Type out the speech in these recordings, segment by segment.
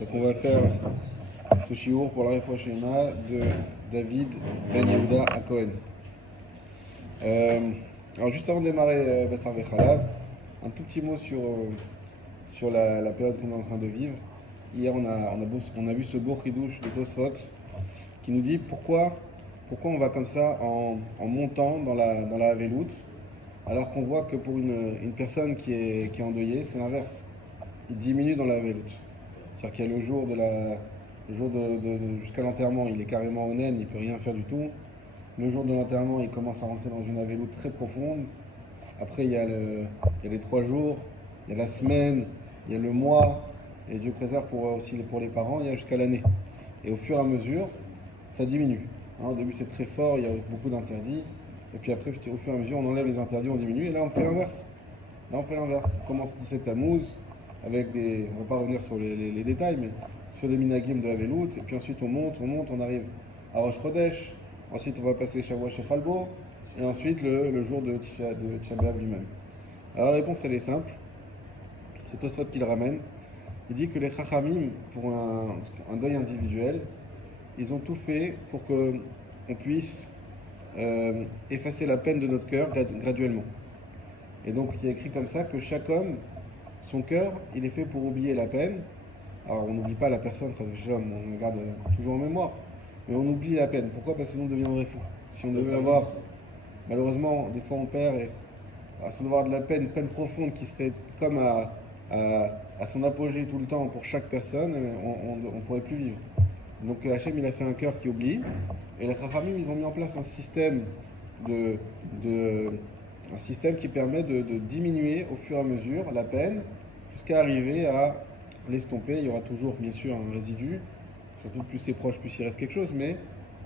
Donc on va faire ce shiur pour la Refoua Shema de David Ben Yehuda à Cohen. Alors juste avant de démarrer Bessar Vechalav, un tout petit mot sur la période qu'on est en train de vivre. Hier on a vu ce beau chidouche de Tosfot qui nous dit pourquoi on va comme ça en montant dans la Havelout, alors qu'on voit que pour une personne qui est endeuillée, c'est l'inverse. Il diminue dans la Havelout. C'est-à-dire qu'il y a le jour jusqu'à l'enterrement, il est carrément au naine, il ne peut rien faire du tout. Le jour de l'enterrement, il commence à rentrer dans une Havelout très profonde. Après, il y a les 3 jours, il y a la semaine, il y a le mois, et Dieu préserve aussi pour les parents, il y a jusqu'à l'année. Et au fur et à mesure, ça diminue. Au début, c'est très fort, il y a beaucoup d'interdits. Et puis après, au fur et à mesure, on enlève les interdits, on diminue. Et là, on fait l'inverse. On commence 17 Tammuz, on ne va pas revenir sur les détails, mais sur les minagim de Havelout. Et puis ensuite, on monte, on arrive à Rosh Chodesh. Ensuite, on va passer Shavuot chez Chalbo. Et ensuite, le jour de Tisha B'Av lui-même. Alors la réponse, elle est simple. C'est Tosfot qui le ramène. Il dit que les Chachamim, pour un deuil individuel, ils ont tout fait pour qu'on puisse effacer la peine de notre cœur graduellement. Et donc il y a écrit comme ça que chaque homme, son cœur, il est fait pour oublier la peine. Alors on n'oublie pas la personne, on garde toujours en mémoire, mais on oublie la peine. Pourquoi? Parce que sinon on deviendrait fou. Si on devait avoir, malheureusement, des fois on perd, et si on devait avoir de la peine profonde qui serait comme à son apogée tout le temps pour chaque personne, on ne pourrait plus vivre. Donc Hachem, il a fait un cœur qui oublie, et les Chachamim, ils ont mis en place un système un système qui permet de diminuer au fur et à mesure la peine jusqu'à arriver à l'estomper. Il y aura toujours bien sûr un résidu, surtout plus c'est proche, plus il reste quelque chose, mais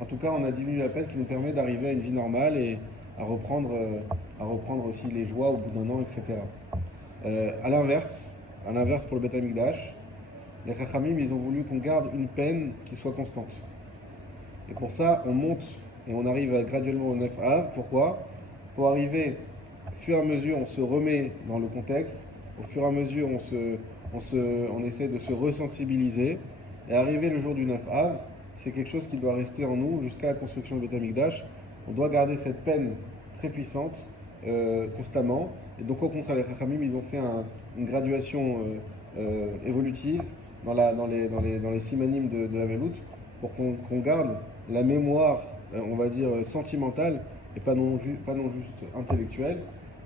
en tout cas on a diminué la peine qui nous permet d'arriver à une vie normale et à reprendre aussi les joies au bout d'un an, etc. À l'inverse pour le Beth Amikdash, les Chachamim, ils ont voulu qu'on garde une peine qui soit constante. Et pour ça, on monte et on arrive graduellement au 9 Av. Pourquoi? Pour arriver, au fur et à mesure, on se remet dans le contexte. Au fur et à mesure, on essaie de se ressensibiliser. Et arriver le jour du 9 Av, c'est quelque chose qui doit rester en nous jusqu'à la construction du Beth Amikdash. On doit garder cette peine très puissante constamment. Et donc, au contraire, les Chachamim, ils ont fait une graduation évolutive dans les simanim de Havelout pour qu'on garde la mémoire, on va dire, sentimentale et pas non juste intellectuelle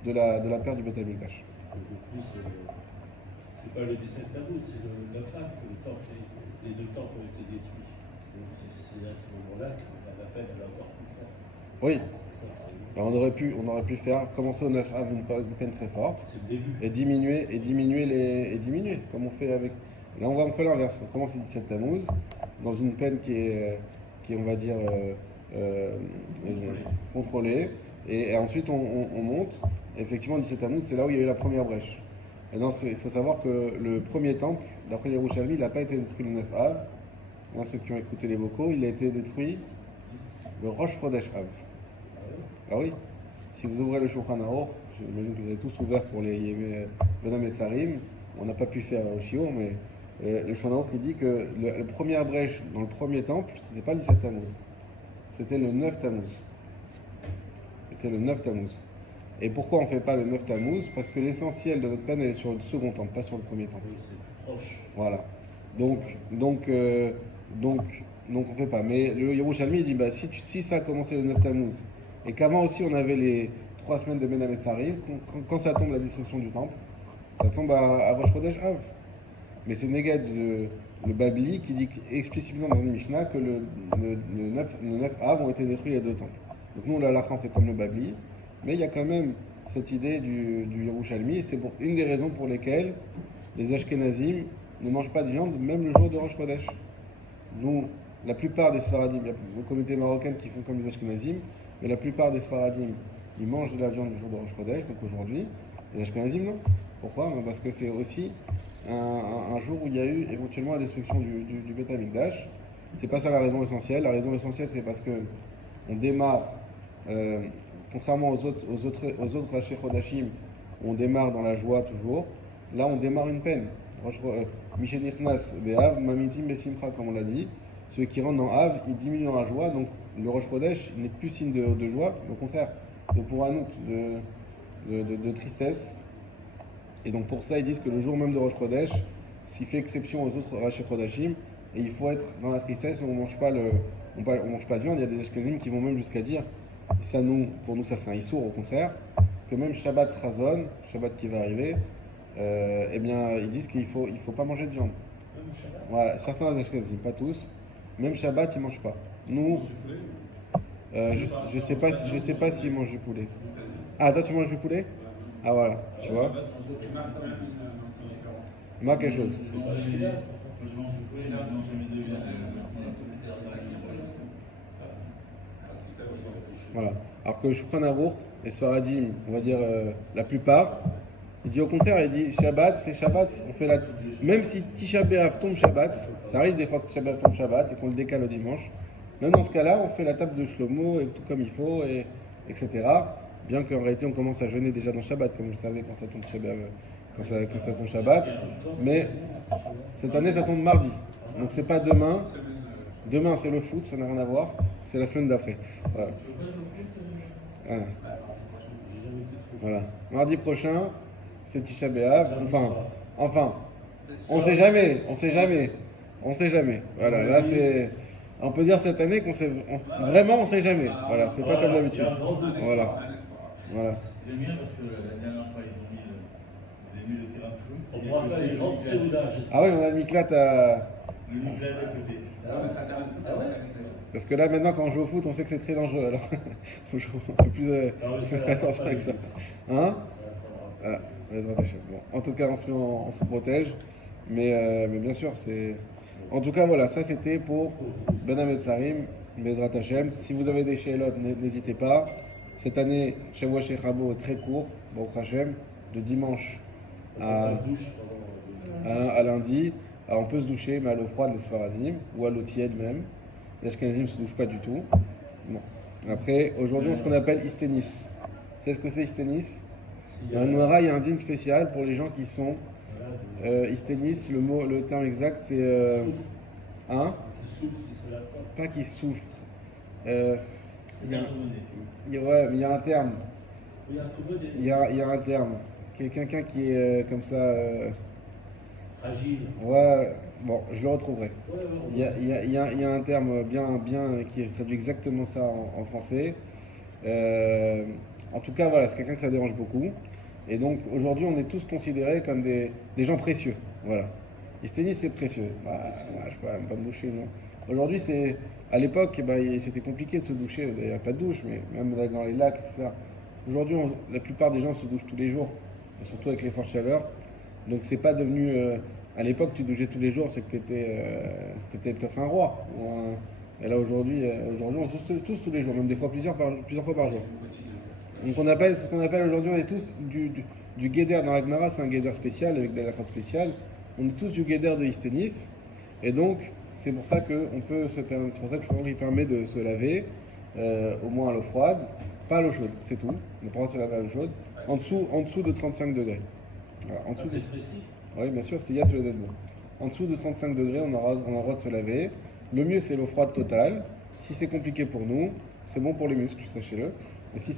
de la perte du Beth Amikdash. C'est pas le 17 Tammuz, c'est le 9 Av que les deux temples ont été détruits. Donc c'est à ce moment-là que la peine est encore plus forte. Oui. Alors on aurait pu commencer au 9 Av une peine très forte et diminuer, comme on fait avec. Là on fait l'inverse, on commence le 17 Tammuz dans une peine qui est on va dire contrôlée et ensuite on monte. Et effectivement 17 Tammuz, c'est là où il y a eu la première brèche. Et non, il faut savoir que le premier temple, d'après Yerushalmi, il n'a pas été détruit le 9 Av. Ceux qui ont écouté les vocaux, il a été détruit le Rosh Chodesh Av. Ah oui, si vous ouvrez le Shulchan Aruch, j'imagine que vous avez tous ouvert pour les Benam et Tsarim, on n'a pas pu faire au Shiur, mais le Shulchan Aruch il dit que la première brèche dans le premier temple, c'était pas le 17 Tammuz, c'était le 9 Tammuz. C'était le 9 Tammuz. Et pourquoi on ne fait pas le 9 Tammuz? Parce que l'essentiel de notre peine elle est sur le second temple, pas sur le premier temple. Oui, c'est proche. Voilà. Donc on ne fait pas. Mais le Yerushalmi dit si ça a commencé le 9 Tammuz, et qu'avant aussi on avait les 3 semaines de Ben Hametzarim, quand ça tombe la destruction du temple, ça tombe à Rosh Chodesh Av. Mais c'est Neged le Babli qui dit explicitement dans une Mishnah que le 9 Av ont été détruits les deux temples. Donc nous on on fait comme le Babli, mais il y a quand même cette idée du Yerushalmi, et c'est une des raisons pour lesquelles les Ashkenazim ne mangent pas de viande même le jour de Rosh Chodesh. Nous, la plupart des Sfaradim, il y a une communauté marocaine qui font comme les Ashkenazim, mais la plupart des Sfaradim, ils mangent de la viande le jour de Rosh Chodesh, donc aujourd'hui. Les Ashkenazim, non. Pourquoi? Parce que c'est aussi un jour où il y a eu éventuellement la destruction du Beth Amikdash. C'est pas ça la raison essentielle. La raison essentielle, c'est parce que on démarre, contrairement aux autres Rashi Chodashim, on démarre dans la joie toujours. Là, on démarre une peine. Mishenichnas Be'av, Mamitim Besimcha, comme on l'a dit. Ceux qui rentrent dans Av, ils diminuent dans la joie. Donc le Rosh Chodesh n'est plus signe de joie, au contraire, de pour un autre, de tristesse. Et donc pour ça, ils disent que le jour même de Rosh Chodesh, s'il fait exception aux autres Rashi Chodashim, et il faut être dans la tristesse où on mange pas on mange pas de viande. Il y a des Ashkenazim qui vont même jusqu'à dire, et ça pour nous ça c'est un issour au contraire, que même Shabbat Chazon, Shabbat qui va arriver, eh bien ils disent qu'il faut pas manger de viande. Même Shabbat. Voilà, certains Ashkenazim, pas tous, même Shabbat ils mangent pas. Nous, je sais pas s'ils mangent du poulet. Ah, toi tu manges du poulet? Ah voilà, tu vois. Moi quelque chose. C'est pas Ashkenaz. Je mange du poulet, là, dans jamais de viande. Voilà. Alors que Shulchan Aruch, les Sfaradim, on va dire la plupart, il dit au contraire, il dit Shabbat, c'est Shabbat, on fait la... Même si Tisha B'Av tombe Shabbat, ça arrive des fois que Tisha B'Av tombe Shabbat et qu'on le décale au dimanche, même dans ce cas-là, on fait la table de Shlomo et tout comme il faut, etc. Bien qu'en réalité, on commence à jeûner déjà dans Shabbat, comme vous le savez, quand ça tombe Tisha B'Av, quand ça tombe Shabbat. Mais cette année, ça tombe mardi. Donc c'est pas demain. Demain, c'est le foot, ça n'a rien à voir. C'est la semaine d'après. Voilà. Voilà. Voilà. Mardi prochain, c'est Tisha B'Av. Enfin, on sait jamais. Voilà, là c'est... On peut dire cette année vraiment on sait jamais. Voilà, c'est pas comme d'habitude. Voilà. J'aime bien parce que la dernière fois, ils ont mis le terrain de foot. On pourra faire les grandes séoudas, j'espère. Ah oui, on a mis Miklat à... Le Nicolas d'à côté. Parce que là maintenant quand on joue au foot, on sait que c'est très dangereux. Alors, on fait plus faire attention avec ça. Hein? Voilà. Bon, en tout cas, on se protège. Mais bien sûr, c'est... En tout cas, voilà, ça c'était pour Ben Hametzarim, Bezrat Hashem. Si vous avez des sheilot, n'hésitez pas. Cette année, Shavua Sheikh Rabo est très court, Baruch Hashem, de dimanche à lundi. Alors on peut se doucher, mais à l'eau froide, les Sfaradim, ou à l'eau tiède même. Les Ashkenazim ne se douchent pas du tout. Bon. Après, aujourd'hui, on a ce qu'on appelle Isténis. Vous savez ce que c'est Isténis? Dans la Noira, il y a un dîne spécial pour les gens qui sont Isténis. Le terme exact, c'est hein? Pas qui souffre. Il y a un terme. Il y a un terme. Quelqu'un qui est comme ça. Fragile. Ouais, bon, je le retrouverai. Il y a un terme bien qui traduit exactement ça en français. En tout cas, voilà, c'est quelqu'un que ça dérange beaucoup. Et donc, aujourd'hui, on est tous considérés comme des gens précieux. Voilà. Isténis, c'est précieux. Je peux même pas me doucher, non. Aujourd'hui, à l'époque, c'était compliqué de se doucher. Il n'y a pas de douche, mais même dans les lacs, etc. Aujourd'hui, la plupart des gens se douchent tous les jours, surtout avec les fortes chaleurs. Donc, c'est pas devenu. À l'époque, tu douchais tous les jours, c'est que tu étais peut-être un roi. Et là, aujourd'hui, on se douche tous les jours, même des fois plusieurs fois par jour. Donc, ce qu'on appelle aujourd'hui, on est tous du guéder dans la Gemara, c'est un guéder spécial avec des halachas spéciales. On est tous du guéder de Isténis. Et donc, c'est pour ça que je permet de se laver, au moins à l'eau froide, pas à l'eau chaude, c'est tout. On n'a pas le droit de se laver à l'eau chaude, en dessous de 35 degrés. Voilà, C'est précis. Oui, bien sûr, c'est Yad Shvededbo. En dessous de 35 degrés, on a le droit de se laver. Le mieux, c'est l'eau froide totale. Si c'est compliqué pour nous, c'est bon pour les muscles, sachez-le. Et si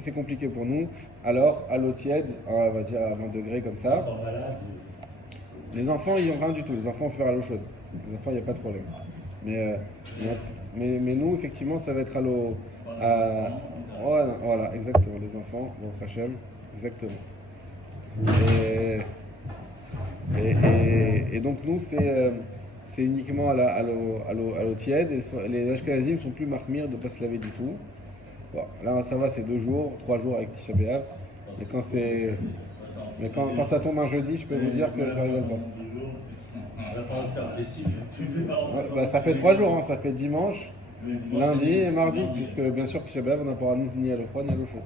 c'est compliqué pour nous, alors à l'eau tiède, on va dire à 20 degrés comme ça. Les enfants, ils n'ont rien du tout. Les enfants, on peut faire à l'eau chaude. Les enfants, il n'y a pas de problème. Mais nous, effectivement, ça va être à l'eau. Voilà, exactement. Les enfants, bon, Hachem, exactement. Et donc, nous, c'est uniquement à l'eau tiède. Et les Ashkenazim sont plus mahmir de ne pas se laver du tout. Bon, là, ça va, c'est 2 jours, 3 jours avec Tisha B'Av. Mais quand ça tombe un jeudi, je peux vous dire que ça rigole pas. Ça fait 3 jours, hein, ça fait dimanche, lundi et mardi, puisque bien sûr Tisha B'Av, on n'a pas droit ni à l'eau froide ni à l'eau chaude.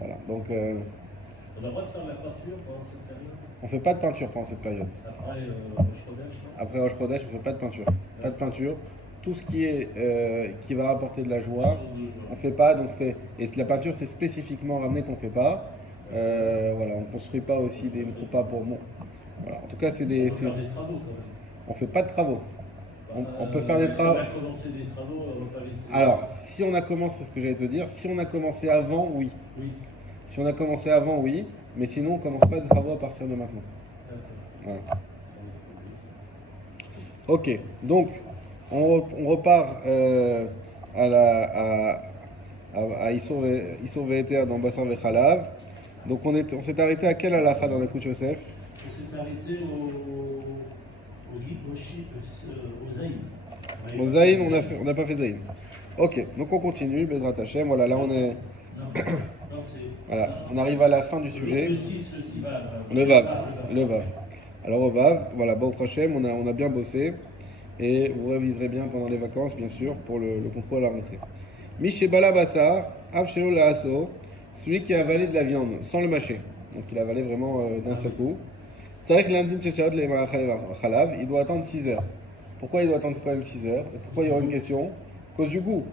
Voilà, donc On a le droit de faire de la peinture pendant cette période? on fait pas de peinture pendant cette période. Après Rosh Chodesh, on fait pas de peinture. Pas de peinture. Tout ce qui va apporter de la joie, on fait pas. Et la peinture, c'est spécifiquement ramené qu'on fait pas. Voilà, on construit pas aussi des troupas pour Voilà. En tout cas, On peut faire des travaux quand même. on fait pas de travaux. On peut faire des Si on travaux. a commencé des travaux, on va pas laisser. Alors, si on a commencé, c'est ce que j'allais te dire, si on a commencé avant, oui. Oui, Si on a commencé avant, oui. Mais sinon, on commence pas de travaux à partir de maintenant. d'accord. Voilà. Ok, donc on repart à Issour Ve'eter dans Bassar Vechalav. Donc on s'est arrêté à quelle halakha dans l'écoute Yosef? On s'est arrêté au Zaïn. Au Zaïn, on n'a pas fait Zaïn. Ok, donc on continue, Bezrat Hashem. Voilà, là on est. Non, c'est. Voilà, on arrive à la fin du sujet. Le 6. Le Vav. Le Vav. Alors au Vav, voilà, Baruch Hashem, on a bien bossé. Et vous réviserez bien pendant les vacances, bien sûr, pour le contrôle à la rentrée. Mishebala Bassar, Avshelo Laaso, celui qui a avalé de la viande sans le mâcher. Donc il a avalé vraiment d'un seul coup. C'est vrai que l'Amdin Tchéchaot, les Khalav, il doit attendre 6 heures. Pourquoi il doit attendre quand même 6 heures? Et pourquoi il y aura une question? À cause du goût.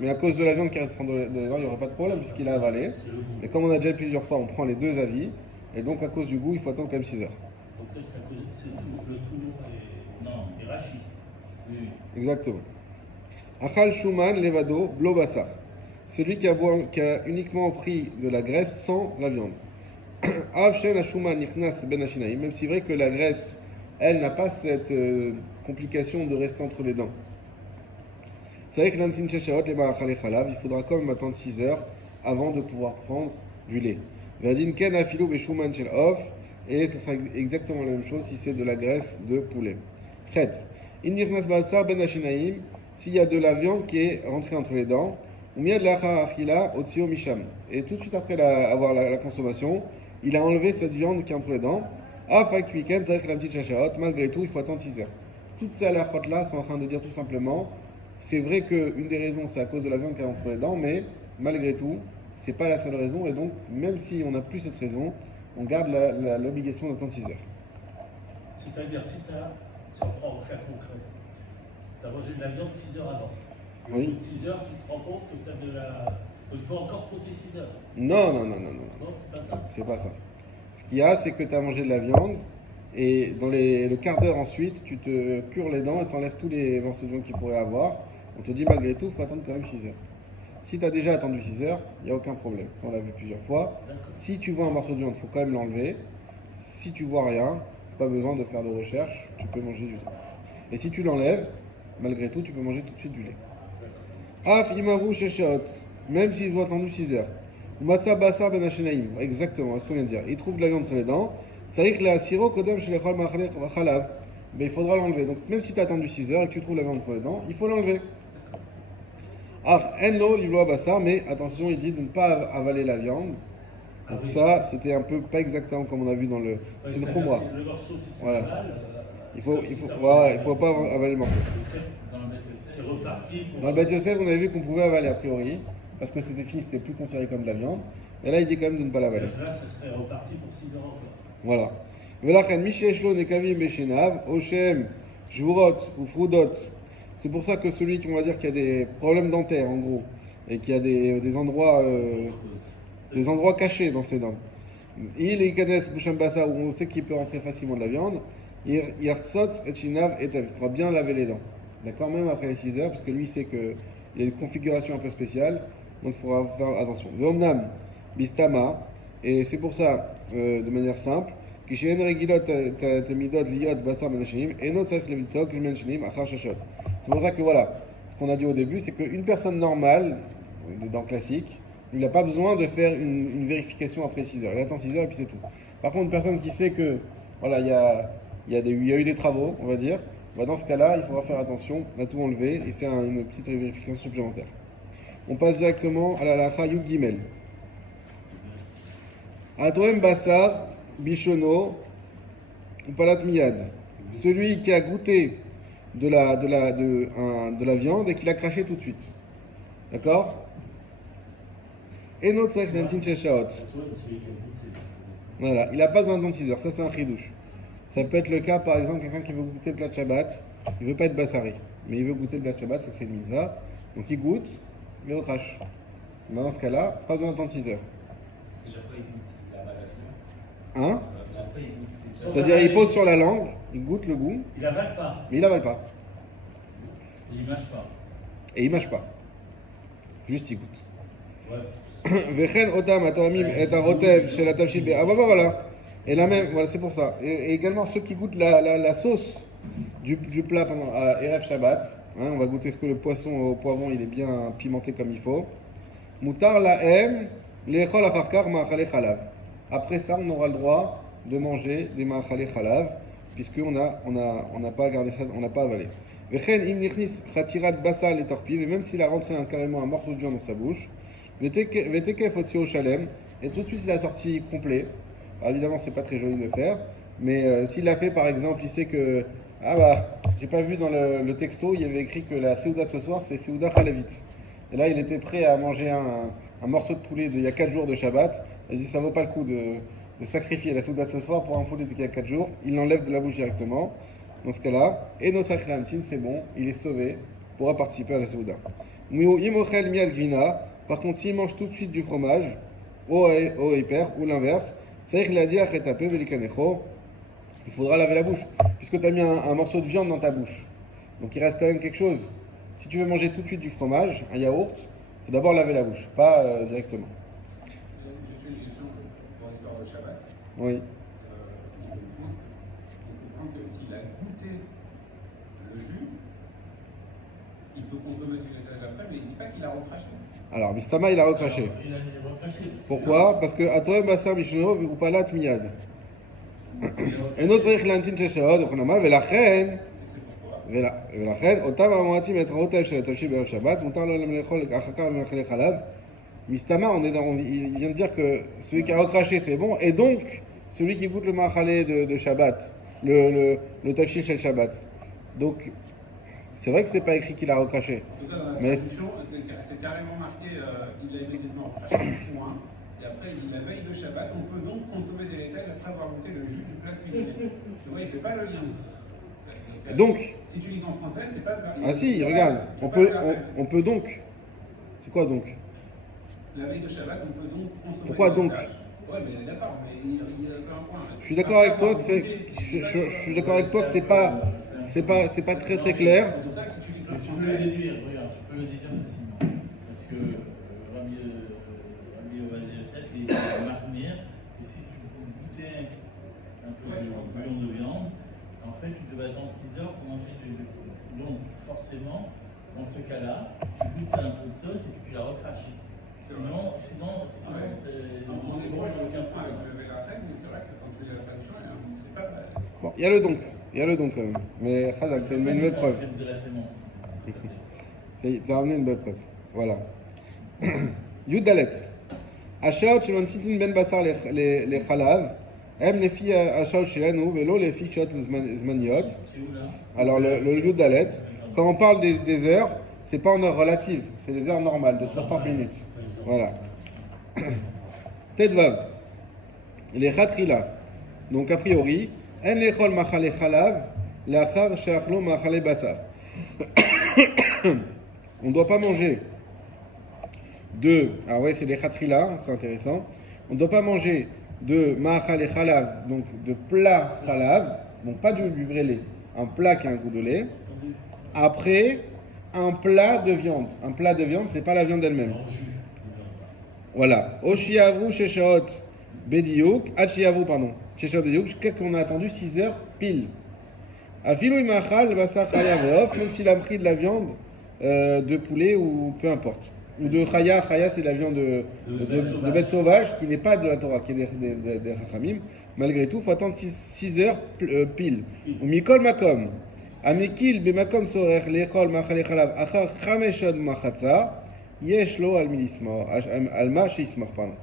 Mais à cause de la viande qui reste dedans, il n'y aura pas de problème puisqu'il a avalé. Mais comme on a déjà plusieurs fois, on prend les deux avis. Et donc à cause du goût, il faut attendre quand même 6 heures. Donc là, c'est le tour et Rachid. Oui. Exactement. Achal Shuman Levado Blobassa. Celui qui a uniquement pris de la graisse sans la viande. Av Shen Shuman Nichnas Ben Ashinaim. Même si c'est vrai que la graisse, elle n'a pas cette complication de rester entre les dents. C'est vrai que l'Amtin Sheshaot, les Barachal Khalav, il faudra quand même attendre 6 heures avant de pouvoir prendre du lait. Vadin Ken Afilou Beshuman Shel Off. Et ce sera exactement la même chose si c'est de la graisse de poulet. Chet. Inirnas Basar Ben Ashinaim. S'il y a de la viande qui est rentrée entre les dents, misham. Et tout de suite après avoir la consommation, il a enlevé cette viande qui est entre les dents. Malgré tout, il faut attendre 6 heures. Toutes ces halachot là sont en train de dire tout simplement, c'est vrai qu'une des raisons c'est à cause de la viande qui est entre les dents, mais malgré tout, c'est pas la seule raison, et donc même si on n'a plus cette raison, on garde l'obligation d'attendre 6 heures. C'est-à-dire, si on prend un cas concret, tu as mangé de la viande 6 heures avant. Et au Oui. bout de 6 heures, tu te rends compte que tu as de la. Donc, il faut encore compter 6 heures. Non. Non, c'est pas ça. C'est pas ça. Ce qu'il y a, c'est que tu as mangé de la viande, et dans le quart d'heure ensuite, tu te cures les dents et tu enlèves tous les morceaux de viande qu'il pourrait avoir. On te dit malgré tout, il faut attendre quand même 6 heures. Si tu as déjà attendu 6 heures, il n'y a aucun problème. Ça, on l'a vu plusieurs fois. D'accord. Si tu vois un morceau de viande, il faut quand même l'enlever. Si tu vois rien, pas besoin de faire de recherche, tu peux manger du lait. Et si tu l'enlèves, malgré tout, tu peux manger tout de suite du lait. Af imaru sheshaot, même s'ils ont attendu 6 heures. Matza basar ben hashenaim, exactement, c'est ce qu'on vient de dire. Il trouve de la viande entre les dents. Tzarik la siro kodem shelechol machalav. Mais il faudra l'enlever. Donc même si tu as attendu 6 heures et que tu trouves la viande entre les dents, il faut l'enlever. Enlo livlo basar, mais attention, il dit de ne pas avaler la viande. Donc oui. ça, c'était un peu pas exactement comme on a vu dans le. C'est le khumra. Le morceau, si tu Voilà. avales, Il faut pas avaler le morceau. Dans le bête c'est reparti pour. Dans le Beth Yosef, on avait vu qu'on pouvait avaler a priori, parce que c'était fini, c'était plus considéré comme de la viande. Et là, il dit quand même de ne pas l'avaler. Là, ça serait reparti pour 6 heures encore. Voilà. Velachen Misheshlo Nekavim Beshenav, Oshem, Jvurot ou Frudot. C'est pour ça que celui qui, on va dire, qui a des problèmes dentaires, en gros, et qui a des endroits cachés dans ses dents. Il est Kanes Bouchambassa, où on sait qu'il peut rentrer facilement de la viande. Yartsot et Shinav et il faudra bien laver les dents. D'accord, même après les 6 heures, parce que lui sait qu'il y a une configuration un peu spéciale, donc il faudra faire attention. Vomnam, Bistama, et c'est pour ça, de manière simple, c'est pour ça que voilà, ce qu'on a dit au début, c'est qu'une personne normale, des dents classiques, il n'a pas besoin de faire une vérification après 6 heures. Il attend 6 heures et puis c'est tout. Par contre, une personne qui sait que voilà, il y a eu des travaux, on va dire, bah dans ce cas-là, il faudra faire attention à tout enlever et faire une petite vérification supplémentaire. On passe directement à la lacha Yud Gimel. Atoem Bassar, Bishono, ou Palat Miyad. Celui qui a goûté de la viande et qui l'a craché tout de suite. D'accord? Et notre Tzarich Lamtin Sheshaot. Voilà, il n'a pas besoin d'attendre 6 heures, ça c'est un chidouche. Ça peut être le cas, par exemple, quelqu'un qui veut goûter le plat de Shabbat, il ne veut pas être bassari, mais il veut goûter le plat de Shabbat, c'est que c'est une mitzvah, donc il goûte, il recrache. Mais dans ce cas-là, pas besoin d'attendre 6 heures. Parce que après, il goûte la balafia. Hein? Après, il goûte C'est-à-dire, il pose sur la langue, il goûte le goût, Il avale pas. mais il n'avale pas. Et il mâche pas. Et il mâche pas. Juste il goûte. Ouais. Vechen otam atomim et arotev chez la tavshil. Ah bah voilà. Et la même, voilà, c'est pour ça. Et également ceux qui goûtent la sauce du plat pendant Erev Shabbat. Hein, on va goûter ce que le poisson au poivron il est bien pimenté comme il faut. Mutar lahem lechol acharkar ma'achale chalav. Après ça, on aura le droit de manger des ma'achale chalav, puisqu'on n'a pas gardé ça, on n'a pas avalé. Vechen im nichnis chatirat basal et torpiv, et même s'il a rentré carrément un morceau de viande dans sa bouche, vetekef otsi au shalem, et tout de suite il a sorti complet. Alors évidemment, c'est pas très joli de le faire, mais s'il l'a fait par exemple, il sait que ah bah, j'ai pas vu dans le texto, il y avait écrit que la Séouda de ce soir, c'est Séouda Chalavit. Et là, il était prêt à manger un morceau de poulet d'il y a 4 jours de Shabbat. Il dit, ça vaut pas le coup de sacrifier la Séouda de ce soir pour un poulet d'il y a 4 jours. Il l'enlève de la bouche directement, dans ce cas-là. Et nos Sachlamtin, c'est bon, il est sauvé, pourra participer à la Séouda. Imochel miad gvina, par contre, s'il mange tout de suite du fromage, au hyper, ou l'inverse, c'est-à-dire qu'il a dit, achetape velikanecho, il faudra laver la bouche, puisque tu as mis un morceau de viande dans ta bouche. Donc il reste quand même quelque chose. Si tu veux manger tout de suite du fromage, un yaourt, il faut d'abord laver la bouche, pas directement. Juste une question pour l'histoire de Shabbat. Oui. On comprend que s'il a goûté le jus, il peut consommer du laitage après, mais il ne dit pas qu'il a recraché. Alors, Mistama, il a recraché. Alors, il a recraché. Pourquoi? Parce que Atoem Basar Mishno ou Palat Miyad. Et notre צריך להמתין 6 שעות וכנמה, ולכן אותם המועטים את רעותיהם של התבשיל בערב שבת, מותר לו לאכול אחר כך במאכלי חלב. Mistama, il vient de dire que celui qui a recraché c'est bon, et donc celui qui goûte le ma'achalé de Shabbat, le tafshil shel Shabbat. Donc c'est vrai que c'est pas écrit qu'il a recraché. En tout cas, dans la Mais traduction, c'est carrément marqué, il a immédiatement recraché, point. Et après, il dit la veille de Shabbat, on peut donc consommer des laitages après avoir goûté le jus du plat cuisiné. Tu vois, il ne fait pas le lien. Donc, si tu lis en français, c'est pas. Ah si, regarde, on peut donc. C'est quoi donc? La veille de Shabbat, on peut donc consommer. Pourquoi des donc? laitages. Ouais, mais d'accord, mais il a fait un point. Je suis d'accord avec toi que c'est. Je suis d'accord avec toi que c'est pas très très clair. En tout cas, si tu lis le Tu peux le français. déduire, regarde, tu peux le déduire facilement. Parce que Rabbi Ovadia Yosef, il est marmire que si tu goûtais un peu de bouillon de viande, en fait, tu devais attendre 6 heures pour manger du poulet. Donc, forcément, dans ce cas-là, tu goûtes un peu de sauce et puis tu la recraches. Sinon, c'est. En hébreu, j'ai aucun point avec le Vélachem, mais c'est vrai que quand tu lis la traduction, c'est pas vrai. Bon, il y a le donc quand même. Mais Khazak, c'est une belle preuve. C'est de la sémence. T'as amené une belle preuve. Voilà. Yudalet. השעות שממתינים בין בשר לחלב הם לפי השעות שלנו ולא לפי שעות זמניות. Alors le Yudalet, quand on parle des heures, c'est pas en heures relatives, c'est des heures normales de 60 minutes. Voilà. Tedvav. Les khatrila. Donc a priori, en lechol machale chalav, lachar sheachlo machale basar. On ne doit pas manger ah ouais, c'est les khatrila, c'est intéressant. On ne doit pas manger de ma'achal chalav, donc de plat chalav, donc pas du vrai lait, un plat qui a un goût de lait. Après, un plat de viande. Un plat de viande, c'est pas la viande elle-même. Voilà. Oshiavu sheshaot bediyuk, achiavu pardon, sheshaot bediyuk, jusqu'à qu'on a attendu 6 heures pile. Afilu imachal basar chaya veof, même s'il a pris de la viande de poulet ou peu importe. Ou de chaya, c'est la viande de bête sauvage qui n'est pas de la Torah, qui est des Chachamim. Malgré tout, il faut attendre 6 heures pile. Ou mikol makom. Amikil bemakom sorech lechol machale chalav achar 5 shod machatza yesh lo al ma sheismach, pardon.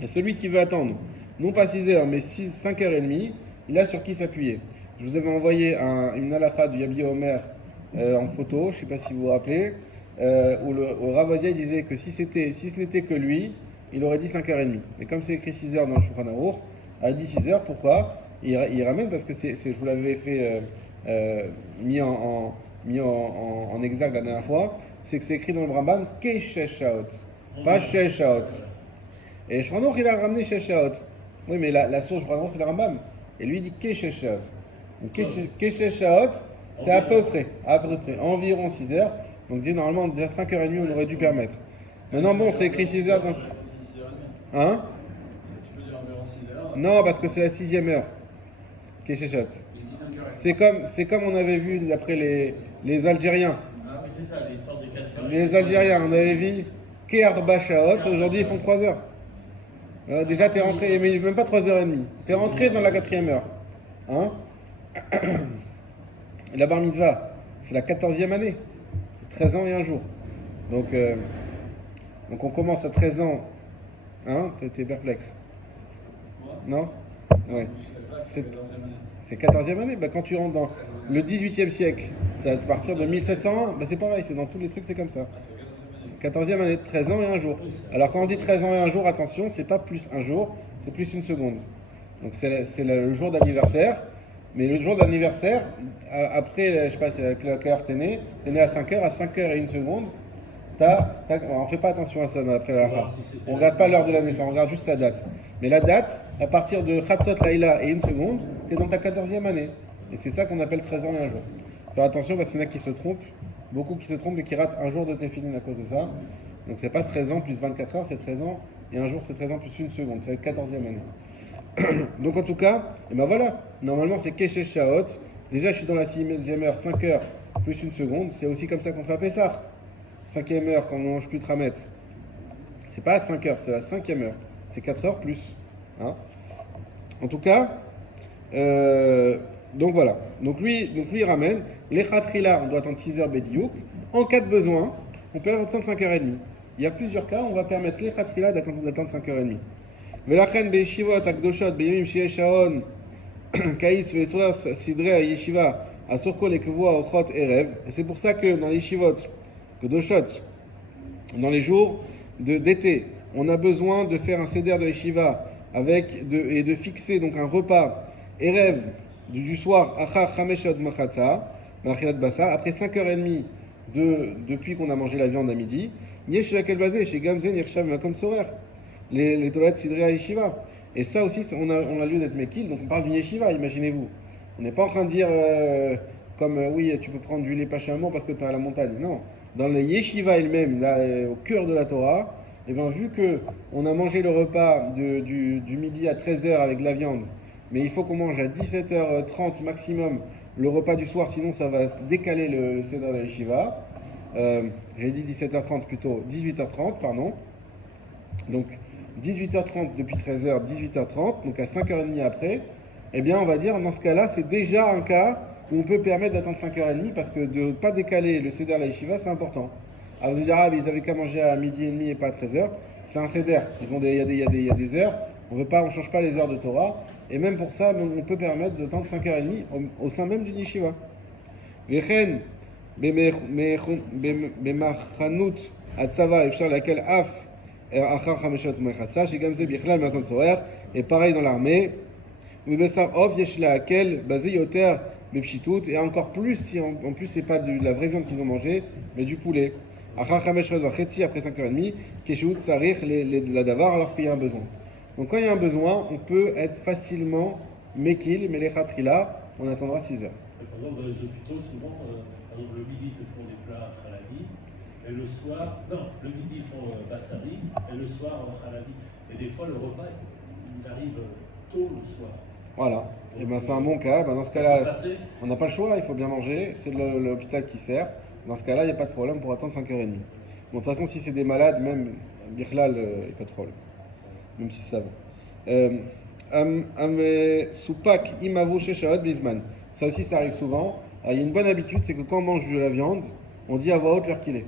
Et celui qui veut attendre, non pas 6 heures, mais 5 heures et demie, il a sur qui s'appuyer. Je vous avais envoyé une halakha du Yabi Omer en photo, je ne sais pas si vous vous rappelez, où le Rav Ovadia disait que si ce n'était que lui, il aurait dit 5h30. Mais comme c'est écrit 6 heures dans le Shulchan Aruch, a dit 6 heures, pourquoi il ramène parce que je vous l'avais fait mis en exergue la dernière fois, c'est que c'est écrit dans le Rambam que 6 shaot, pas 6 shaot. Et Shulchan Aruch il a ramené 6 shaot. Oui, mais la source Shulchan Aruch c'est le Rambam. Et lui dit Keshesh Shaot. Donc Keshesh Shaot, c'est à peu près, environ 6 heures. Donc dit normalement déjà 5h30 on aurait dû permettre. Maintenant bon, c'est écrit 6 heures. Donc... Hein? Tu peux dire environ 6 heures. Non, parce que c'est la 6e heure. Keshesh Shaot. C'est comme on avait vu d'après les Algériens. Ah, mais c'est ça, l'histoire des 4 heures. Les Algériens, on avait vu Kearba Shaot, aujourd'hui ils font 3 heures. Déjà t'es rentré, mais même pas 3h30. T'es rentré dans la 4e heure. Hein? La bar mitzvah, c'est la 14e année. 13 ans et un jour. Donc on commence à 13 ans. Hein? T'es perplexe. Non? Ouais. C'est 14e année. Bah, quand tu rentres dans le 18e siècle, ça va partir de 1701. Bah, c'est pareil, c'est dans tous les trucs, c'est comme ça. 14e année, 13 ans et un jour. Alors quand on dit 13 ans et un jour, attention, c'est pas plus un jour, c'est plus une seconde. Donc c'est le jour d'anniversaire. Mais le jour d'anniversaire, après, je sais pas, c'est à quelle heure t'es né à 5h, à 5h et 1 seconde, on fait pas attention à ça après la race. On regarde pas l'heure de la naissance, on regarde juste la date. Mais la date, à partir de Chatzot Laïla et 1 seconde, t'es dans ta 14e année. Et c'est ça qu'on appelle 13 ans et un jour. Faire attention parce qu'il y en a qui se trompent, beaucoup qui se trompent et qui ratent un jour de Tefilin à cause de ça. Donc c'est pas 13 ans plus 24 heures, c'est 13 ans, et un jour c'est 13 ans plus 1 seconde, c'est la 14e année. Donc en tout cas, et ben voilà, normalement c'est Keshesh Shaot. Déjà je suis dans la 6e heure, 5 heures plus 1 seconde, c'est aussi comme ça qu'on fait à Pessah. 5e heure quand on mange plus de Tramet. C'est pas à 5 heures, c'est la 5e heure. C'est 4 heures plus. Hein, en tout cas, donc voilà. Donc lui il ramène. Les Khatrila, on doit attendre 6 heures Bediouk. En cas de besoin, on peut attendre 5h30. Il y a plusieurs cas où on va permettre les Khatrila d'attendre 5h30. ולכן בישיבות הקדושות בימים שיש שעון קיץ וצורה סדרי הישיבה אסור כל לקבוע ארוחות ערב. Et c'est pour ça que dans les yeshivot קדושות, dans les jours d'été, on a besoin de faire un seder de yeshiva et de fixer donc un repas erev du soir achar chameshot machatza machilat basa après 5h30 depuis qu'on a mangé la viande à midi. Yesh laquelle basé chez Gamzen Yershav Makom Tzorer. Les toilettes Sidrea Yeshiva. Et ça aussi, on a lieu d'être Mekil, donc on parle d'une Yeshiva, imaginez-vous. On n'est pas en train de dire oui, tu peux prendre du lait pas chameau parce que tu es à la montagne. Non. Dans les Yeshiva elle-même, là, au cœur de la Torah, et bien, vu qu'on a mangé le repas du midi à 13h avec de la viande, mais il faut qu'on mange à 17h30 maximum le repas du soir, sinon ça va décaler le Seder de la Yeshiva. J'ai dit 17h30 plutôt, 18h30, pardon. Donc 18h30 depuis 13h, 18h30, donc à 5h30 après, eh bien on va dire dans ce cas-là, c'est déjà un cas où on peut permettre d'attendre 5h30 parce que de ne pas décaler le Seder à la Yeshiva, c'est important. Alors vous allez dire, ils avaient qu'à manger à midi et demi et pas à 13h, c'est un Seder, il y a des heures, on ne change pas les heures de Torah, et même pour ça, on peut permettre d'attendre 5h30 au sein même d'une Yeshiva. Vechen, במחנות הצבא אפשר להקל אף אחר 5 שעות מרחצה, שגם זה בכלל מהכל צורך, et pareil dans l'armée, ובבשר עוף יש להקל בזה יותר בפשיטות, et encore plus si en plus c'est pas de la vraie viande qu'ils ont mangé, mais du poulet. אחר 5 שעות וחצי, après 5h30, כשהוא צריך לדבר alors qu'il y a un besoin. Donc quand il y a un besoin, on peut être facilement mekil, mais les khatrila, on attendra 6 heures. Par exemple, dans les hôpitaux, souvent, par exemple, le midi, ils te font des plats halabi, et le soir, non, le midi, ils font bassari, et le soir, halabi. Et des fois, le repas, il arrive tôt le soir. Voilà, et bien c'est un bon cas. Ben, dans ce cas-là, on n'a pas le choix, il faut bien manger, c'est l'hôpital qui sert. Dans ce cas-là, il n'y a pas de problème pour attendre 5h30. Bon, de toute façon, si c'est des malades, même Bichlal, il n'y a pas de problème. Même si ça va. Soupak imavu sheshaot bisman. Ça aussi, ça arrive souvent. Alors, il y a une bonne habitude, c'est que quand on mange de la viande, on dit à voix haute l'heure qu'il est.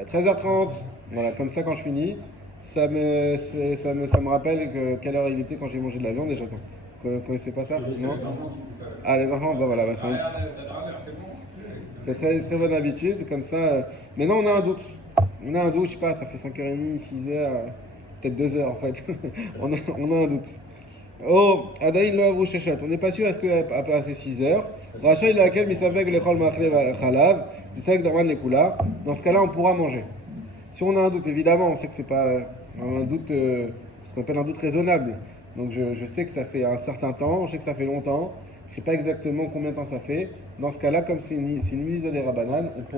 À 13h30, voilà, comme ça, quand je finis, ça me rappelle quelle heure il était quand j'ai mangé de la viande et j'attends. Vous connaissez pas ça? Non? Ah, les enfants, bah voilà, c'est très, très bonne habitude, comme ça. Maintenant, on a un doute. On a un doute, je sais pas, ça fait 5h30, 6h, peut-être 2h en fait. on a un doute. Oh, Adaïn lo avru sheshat. On n'est pas sûr, est-ce qu'elle a passé 6 heures? Racha il a laquelle misaveg le chol machlev chalav, disek dorman le kula. Dans ce cas-là, on pourra manger. Si on a un doute, évidemment, on sait que c'est pas un doute, ce qu'on appelle un doute raisonnable. Donc je sais que ça fait un certain temps, je sais que ça fait longtemps, je sais pas exactement combien de temps ça fait. Dans ce cas-là, comme c'est une mise à des rabananes, on pourra